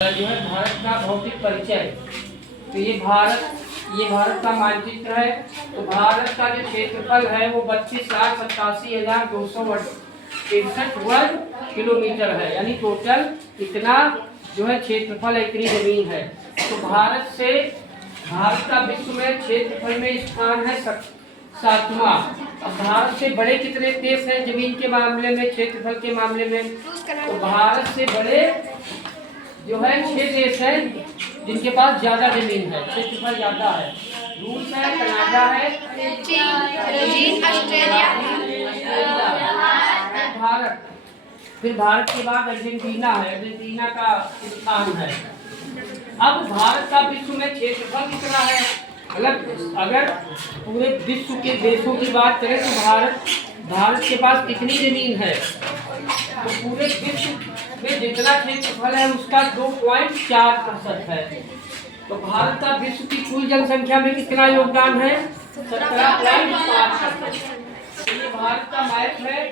जो है भारत का भौतिक परिचय। तो ये भारत का मानचित्र है। तो भारत का जो क्षेत्रफल है वो 32,87,263 वर्ग किलोमीटर है, यानी टोटल इतना जो है क्षेत्रफल, इतनी जमीन है। तो भारत का विश्व में क्षेत्रफल में स्थान है 7वां। अब भारत से बड़े कितने देश हैं जमीन के मामले में, क्षेत्रफल के मामले में? तो भारत से बड़े जो है 6 देश हैं जिनके पास ज्यादा जमीन है, क्षेत्रफल ज्यादा है। रूस है, कनाडा है, चीन, ऑस्ट्रेलिया, भारत। फिर भारत के बाद अर्जेंटीना है, अर्जेंटीना का स्थान है। अब भारत का विश्व में क्षेत्रफल कितना है? मतलब अगर पूरे विश्व के देशों की बात करें तो भारत के पास कितनी जमीन है? तो पूरे विश्व में जितना क्षेत्रफल है उसका 2.4% है। तो भारत का विश्व की कुल जनसंख्या में कितना योगदान है? 17.5%। ये भारत का मैप है।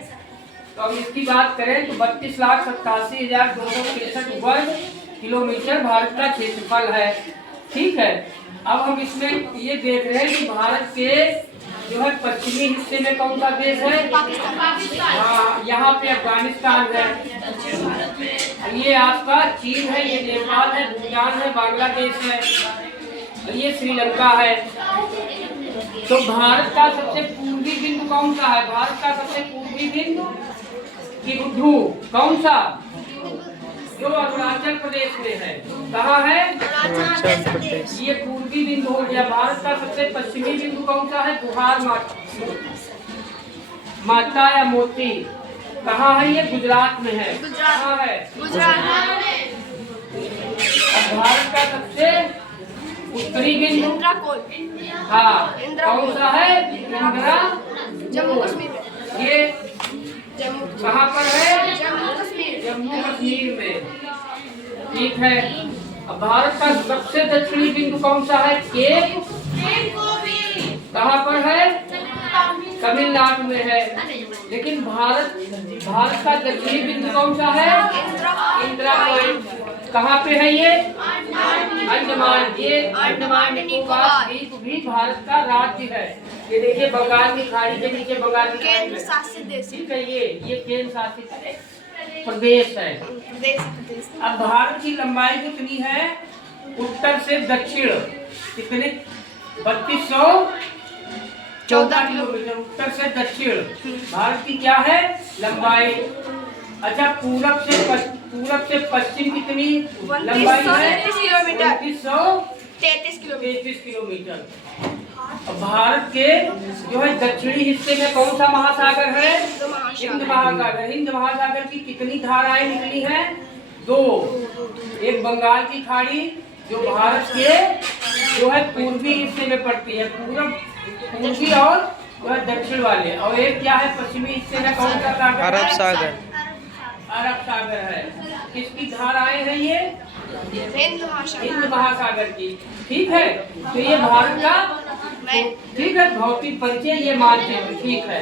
तो अब इसकी बात करें तो 32,87,263 वर्ग किलोमीटर भारत का क्षेत्रफल है। ठीक है। अब हम इसमें ये देख रहे हैं कि भारत के जो है पश्चिमी हिस्से में कौन सा देश है? हाँ, यहाँ पे अफगानिस्तान है, ये आपका चीन है, ये नेपाल है, भूटान है, बांग्लादेश है, ये श्रीलंका है। तो भारत का सबसे पूर्वी बिंदु कौन सा है? भारत का सबसे पूर्वी बिंदु की ध्रुव कौन सा? जो अरुणाचल प्रदेश में है। कहाँ है? अरुणाचल प्रदेश। ये पूर्वी बिंदु हो गया। भारत का सबसे पश्चिमी बिंदु कौन सा है? बुहार माता या मोती। कहाँ है? ये गुजरात में है। कहाँ है? गुजरात में। भारत का सबसे उत्तरी बिंदु हाँ कौन सा है? इंदिरा, जम्मू कश्मीर। ये कहाँ पर है? जम्मू कश्मीर में। ठीक है। अब भारत का सबसे दक्षिणी बिंदु कौन सा है? केप। कहाँ पर है? तमिलनाडु में है। लेकिन भारत का दक्षिणी बिंदु कौन सा है? इंदिरा पॉइंट। कहाँ पे है ये? अंडमान। ये अंडमान निकोबार द्वीप भी भारत का राज्य है। ये देखिए बंगाल की खाड़ी के नीचे बंगाल की केंद्र शासित देश। ठीक है। ये केंद्र शासित प्रदेश है। अब भारत की लंबाई कितनी है? उत्तर से दक्षिण कितने? 3214 किलोमीटर उत्तर से दक्षिण भारत की क्या है लंबाई? अच्छा, पूरब से पश्चिम कितनी लंबाई है? 33 किलोमीटर। भारत के जो है दक्षिणी हिस्से में कौन सा महासागर है? हिंद महासागर। हिंद महासागर की कितनी धाराएं निकली हैं? 2। एक बंगाल की खाड़ी जो भारत के जो है पूर्वी हिस्से में पड़ती है, पूर्वी और जो है दक्षिण वाले, और एक क्या है पश्चिमी हिस्से में कौन सा सागर? अरब सागर है। किसकी धाराएं है ये? हिंद महासागर की। ठीक है। तो ये भारत का ठीक है भौतिक परिचय, ये मानचित्र। ठीक है।